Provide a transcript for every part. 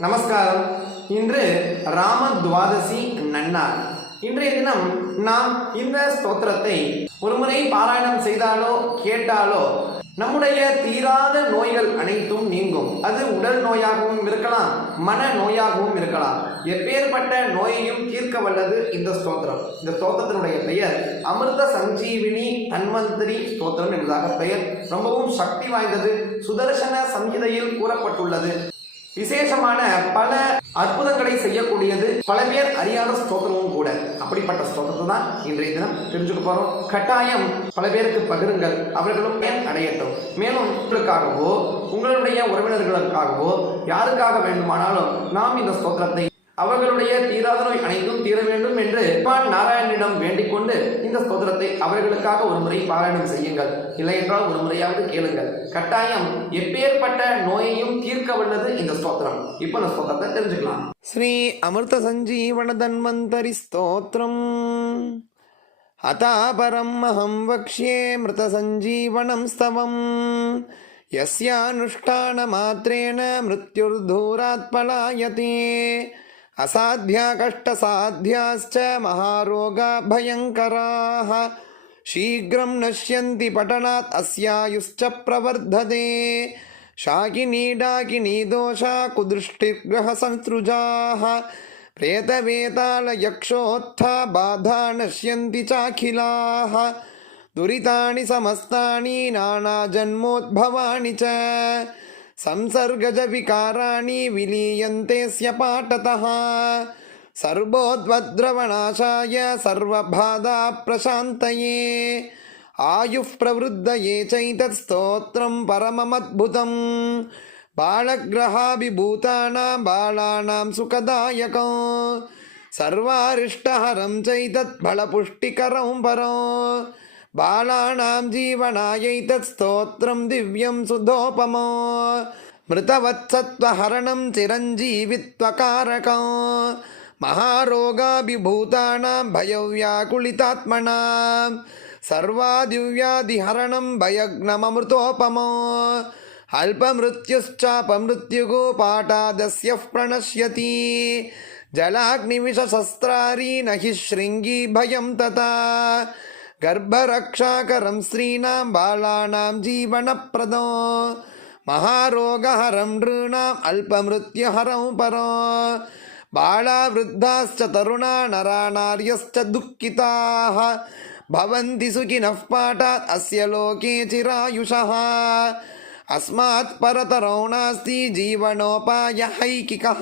நமஸ்காரம். இன்று ராம துவாதசி நன்னாள். இன்றைய தினம் நாம் இந்த ஸ்தோத்திரத்தை ஒருமுறை பாராயணம் செய்தாலோ கேட்டாலோ நம்முடைய தீராத நோய்கள் அனைத்தும் நீங்கும். அது உடல் நோயாகவும் இருக்கலாம் மன நோயாகவும் இருக்கலாம். எப்பேற்பட்ட நோயையும் தீர்க்க வல்லது இந்த ஸ்தோத்திரம். இந்த ஸ்தோத்திரத்தினுடைய பெயர் அமிர்த சஞ்சீவினி தன்வந்திரி ஸ்தோத்திரம் என்பதாக பெயர். ரொம்பவும் சக்தி வாய்ந்தது. சுதர்சன சம்ஹிதையில் கூறப்பட்டுள்ளது. விசேஷமான பல அற்புதங்களை செய்யக்கூடியது பல பேர் அறியாத ஸ்தோத்திரமும் கூட. அப்படிப்பட்ட ஸ்தோத்திரத்தை தான் இன்றைய தினம் தெரிஞ்சுக்க போறோம். கட்டாயம் பல பேருக்கு பகிருங்கள். அவர்களும் பயன் அடையட்டும் மேலும் உங்களுக்காகவோ உங்களுடைய உறவினர்களுக்காகவோ யாருக்காக வேண்டுமானாலும் நாம் இந்த ஸ்தோத்திரத்தை அவர்களுடைய தீராத நோய் அனைத்தும் தீர வேண்டும் என்று பகவான் நாராயணனிடம் வேண்டிக் கொண்டு இந்த ஸ்தோத்திரத்தை அவர்களுக்காக ஒரு முறை பாராயணம் செய்யுங்கள் இல்லை என்றால் ஒரு முறையாவது கேளுங்கள் கட்டாயம் எப்பேற்பட்ட நோயையும் தீர்க்க வல்லது இந்த ஸ்தோத்திரம் இப்போ இந்த ஸ்தோத்திரத்தை தெரிஞ்சுக்கலாம் ஸ்ரீ அமிர்த சஞ்சீவன தன்வந்தரி ஸ்தோத்திரம் அதாபரம் அஹம் வக்ஷ்யே மிருத சஞ்சீவனம் ஸ்தவம் यस्यानुष्ठानमात्रेण मृत्युर्दूरात् पलायते असाध्या कष्टसाध्याश्च महारोगा भयङ्कराः शीघ्रं नश्यन्ति पठनात् अस्यायुश्च प्रवर्धते शाकिनी डाकिनी दोषा कुदृष्टिग्रहसंसृजाः प्रेतवेतालयक्षोत्था बाधा नश्यन्ति चाखिलाः दुरितानि समस्तानि नानाजन्मोद्भवानि च संसर्गजविकाराणि विलीयन्तेऽस्य पाठतः सर्वोद्वद्रवनाशाय सर्वबाधाप्रशान्तये आयुः प्रवृद्धये चैतत् स्तोत्रं परममद्भुतम् बालग्रहाभिभूतानां बालानां सुखदायकम् सर्वारिष्टहरं चैतत् फलपुष्टिकरं परो बालानां जीवनायैतत् स्तोत्रं दिव्यं सुधोपमो मृतवत्सत्त्वहरणं चिरञ्जीवित्वकारकं महारोगाभिभूतानां भयव्याकुलितात्मनां सर्वादिव्याधिहरणं भयग्नममृतोपमो अल्पमृत्युश्चापमृत्युः पाठादस्य प्रणश्यति जलाग्निविषशस्त्रारी न हि शृङ्गी भयं तथा गर्भरक्षाकरं स्त्रीणां बालानां जीवनप्रदो महारोगहरं नृणाम् अल्पमृत्युहरं परो बाला वृद्धाश्च तरुणा नरा नार्यश्च दुःखिताः भवन्ति सुखिनः पाठात् अस्य लोके चिरायुषः अस्मात् परतरो नास्ति जीवनोपायहैकिकः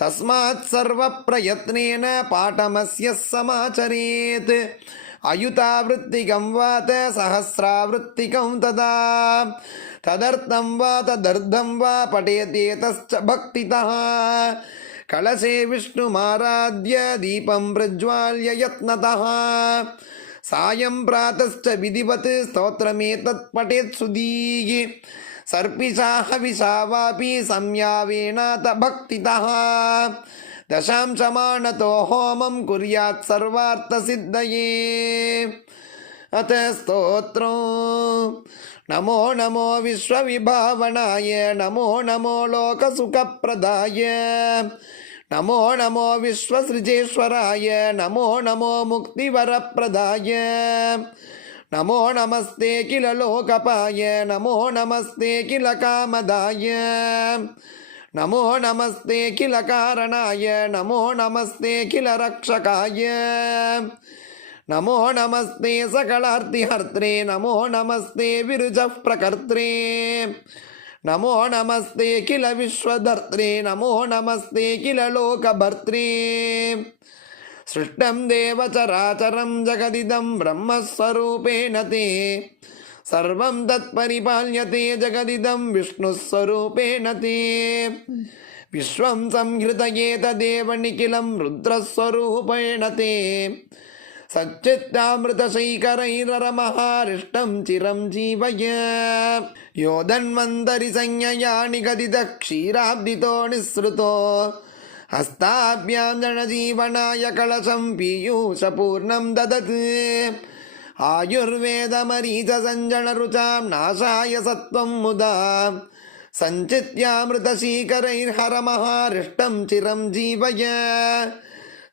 तस्मात् सर्वप्रयत्नेन पाठमस्य समाचरेत् अयुतावृत्तिकं वात सहस्रावृत्तिकं तदा तदर्थं वा तदर्थं वा पठेतेतश्च भक्तितः कलशे विष्णुमाराध्य दीपं प्रज्वाल्य यत्नतः सायं प्रातश्च विधिवत् स्तोत्रमेतत् पठेत् सुदीः सर्पिषाः विषा वापि संयावेनाथ भक्तितः दशांशमानतो होमं कुर्यात् सर्वार्थसिद्धये अथ स्तोत्रम् नमो नमो विश्वविभावनाय नमो नमो लोकसुखप्रदाय नमो नमो विश्वसृजेश्वराय नमो नमो मुक्तिवरप्रदाय नमो नमस्ते किल लोकपाय नमो नमस्ते किल कामदाय नमो नमस्ते किल कारणाय नमो नमस्ते किल रक्षकाय नमो नमस्ते सकलार्तिहर्त्रे नमो नमस्ते विरुजः प्रकर्त्रे नमो नमस्ते किल विश्वधर्त्रे नमो नमस्ते किल लोकभर्त्रे सृष्टं देवचराचरं जगदिदं ब्रह्मस्वरूपेण ते सर्वं तत्परिपाल्यते जगदिदं विष्णुस्वरूपेण ते विश्वं संहृतये तदेव निखिलं रुद्रस्वरूपेण ते सच्चित्तामृतशैकरैररमहारिष्टं चिरं जीवय यो धन्वन्तरि संज्ञया निगदितः क्षीराब्दितो निःसृतो हस्ताभ्यां जनजीवनाय कलशं पीयूषपूर्णं ददत् आयुर्वेदमरीचसञ्जनरुचां नाशाय सत्त्वं मुदा सञ्चित्यामृतशीकरैर्हरमहारिष्टं चिरं जीवय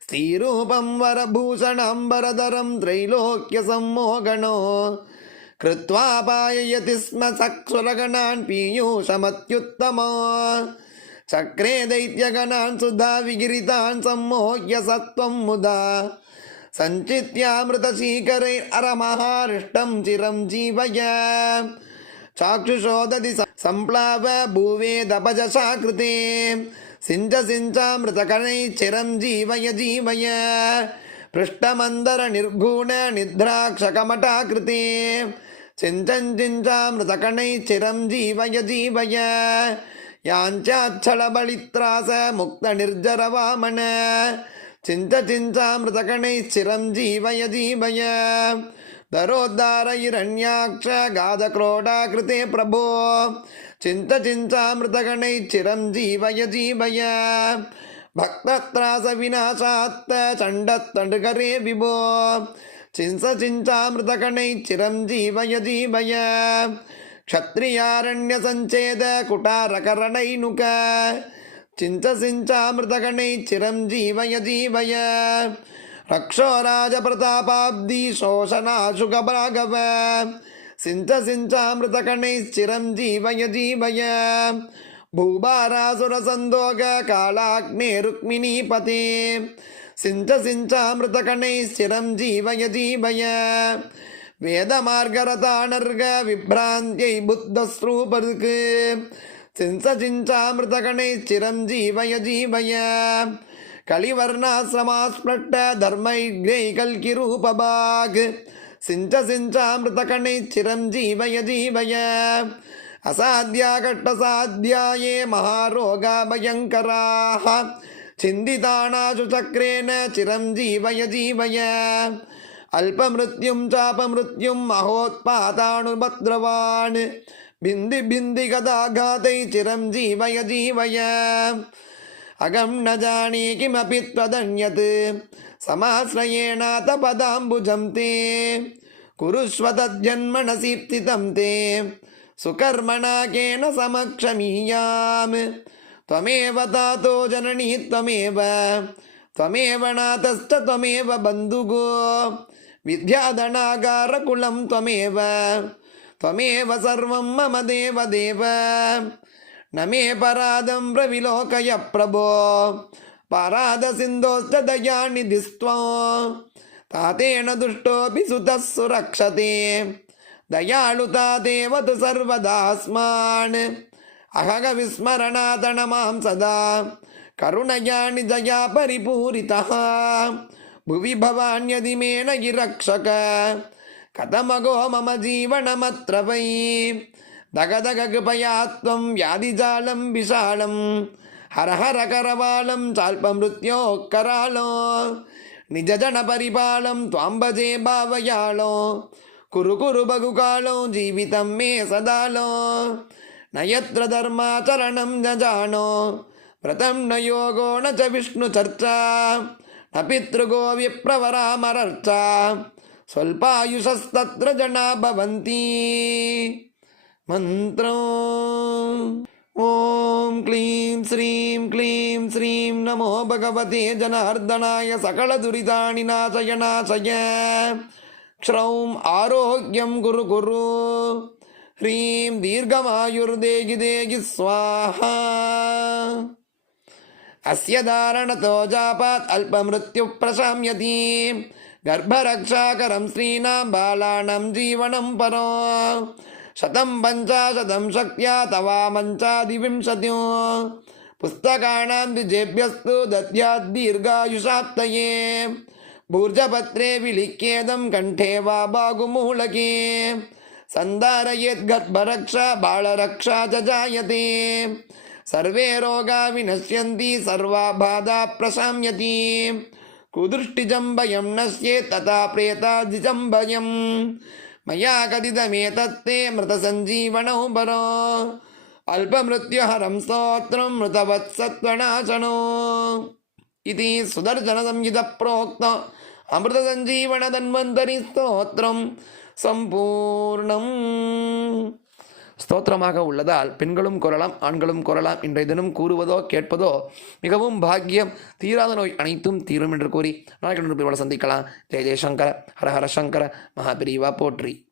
स्त्रीरूपं वरभूषणाम्बरधरं त्रैलोक्यसम्मोगणो कृत्वा पाययति स्म सक्षुरगणान् पीयूषमत्युत्तमो चक्रे दैत्यगणान् सुधा विगिरितान् सम्मोह्य सत्त्वं मुदा सञ्चित्यामृतशीकरै अरमहारिष्टं चिरं जीवय चाक्षुषोदधि सम्प्लाव भुवेदपजसा कृते सिञ्च सिञ्चामृतकणैः चिरं जीवय जीवय पृष्ठमन्दरनिर्घूण निद्राक्षकमटाकृते चिञ्चन् चिञ्चामृतकणैः चिरं जीवय சிந்த சிந்தாமிருதகணை சிரம் ஜீவய ஜீவய தரோத்தார இரண்யாட்ச காதக்ரோடா கிருதே பிரபோ. சிந்த சிந்தாமிருதகணை சிரம் ஜீவய ஜீவய பக்தத்ராச விநாசாத்த சண்டத்தண்டுகரே விபோ. சின்ச சிஞ்சாமிருதகணை சிரம் ஜீவய க்ஷத்ரியாரண்ய சஞ்சேத குட்டாரகரணைனுக चिन्तसिञ्चामृतगणैः चिरं जीवय जीवय रक्षो राजप्रतापाब्धि शोषणाशुकभागव सिञ्चसिञ्चामृतकणैश्चिरं जीवय जीवय भूभारासुरसन्दोग कालाग्ने रुक्मिणीपते सिञ्चसिञ्चामृतकणैश्चिरं जीवय जीवय वेदमार्गरतानर्ग विभ्रान्त्यै बुद्धस्रूपदुक् சிம்சசிஞ்சாமிருதகணை சிரம் ஜீவய. ஜீவய கலிவர்ணாசிரமாஸ்பிரட்ட தர்மைக்ரை கல்கி ரூபபாக் சிஞ்ச சிஞ்சாமிருதகணை சிரம் ஜீவய. ஜீவய அசாத்தியாகட்டசாத்தியாயே மகாரோகா பயங்கராக சிந்திதானாசு சக்கரேன சிரம் ஜீவய ஜீவய. அல்பமிருத்யும் சாபமிருத்யும் மகோத்பாதானுபத்ரவான். बिन्दि बिन्दि गदाघातै चिरं जीवय जीवय अगं न जाने किमपि त्वदन्यत् समाश्रयेणात पदाम्बुजं ते कुरुष्व तज्जन्मनसि स्थितं ते सुकर्मणा केन समक्षमीयाम् त्वमेव तातो जननी त्वमेव त्वमेव नाथश्च त्वमेव बन्धुगो विद्याधनागारकुलं त्वमेव త్వమేవ సర్వం మమ దేవ దేవ నమే పరాదం ప్రవిలోకయ ప్రభో పరాద సింధోశ్చ దయానిధిస్త్వం తాతేన దుష్టోపి సుతః సురక్షతే దయాళుతా దేవతు సర్వదాస్మాన్ అహగ విస్మరణాతన మాం సదా కరుణయాని దయా పరిపూరిత భువి భవాన్యది మేనగి రక్షక கதமகோ மம ஜீவனமற்ற பை தகதக கிருபயாத்வம் வியாதிஜாலம் விஷாலம் ஹரஹர கரவாலம் சால்பமிருத்யோ கராலோ நிஜஜன பரிபாலம் துவாம்பஜே பாவயாலோ. குரு குரு பகுகாலோ ஜீவிதம் மே சதாலோ. நயத்ர தர்மாச்சரணம் ஜானோ விரதம் ந யோகோ ந விஷ்ணு சர்ச்சா. ந விப்ரவராமரர்ச்சா. च विष्णुचर्चा न पितृगो विप्रवरामरर्चा स्वल्पायुषस्तत्र जना भवन्ति मन्त्रो ॐ क्लीं श्रीं क्लीं श्रीं नमो भगवते जनार्दनाय सकलदुरितानि नाशय नाशय क्षौम् आरोग्यं कुरु कुरु ह्रीं दीर्घमायुर्देगि देगि स्वाहा अस्य धारणतो जापात् अल्पमृत्युः प्रशाम्यति गर्भरक्षाकरं स्त्रीणां बालानां जीवनं परो शतं पञ्चाशतं शक्त्या तवा मञ्चादिविंशत्यो पुस्तकानां द्विजेभ्यस्तु दद्याद्दीर्घायुषाप्तये भूर्जपत्रे विलिख्येदं कण्ठे वा बाहुमूलके सन्धारयेद्गर्भरक्षा बालरक्षा च जायते सर्वे रोगा विनश्यन्ति सर्वा बाधा प्रशाम्यति कुदृष्टिजं भयं नश्येत् तथा प्रेतादिजं भयं मया कथितमेतत्ते मृतसञ्जीवनौ परो अल्पमृत्युहरं स्तोत्रं मृतवत्सत्त्वनाशनो इति सुदर्शनसंहितप्रोक्त अमृतसञ्जीवनधन्वन्तरि स्तोत्रं सम्पूर्णम् ஸ்தோத்திரமாக உள்ளதால் பெண்களும் கூறலாம் ஆண்களும் கூறலாம் இன்றைய தினம் கூறுவதோ கேட்பதோ மிகவும் பாக்கியம். தீராத நோய் அனைத்தும் தீரும் என்று கூறி நாளைக்கு சந்திக்கலாம். ஜெய ஜெயசங்கர ஹர ஹர சங்கர மகாபிரிவா போற்றி.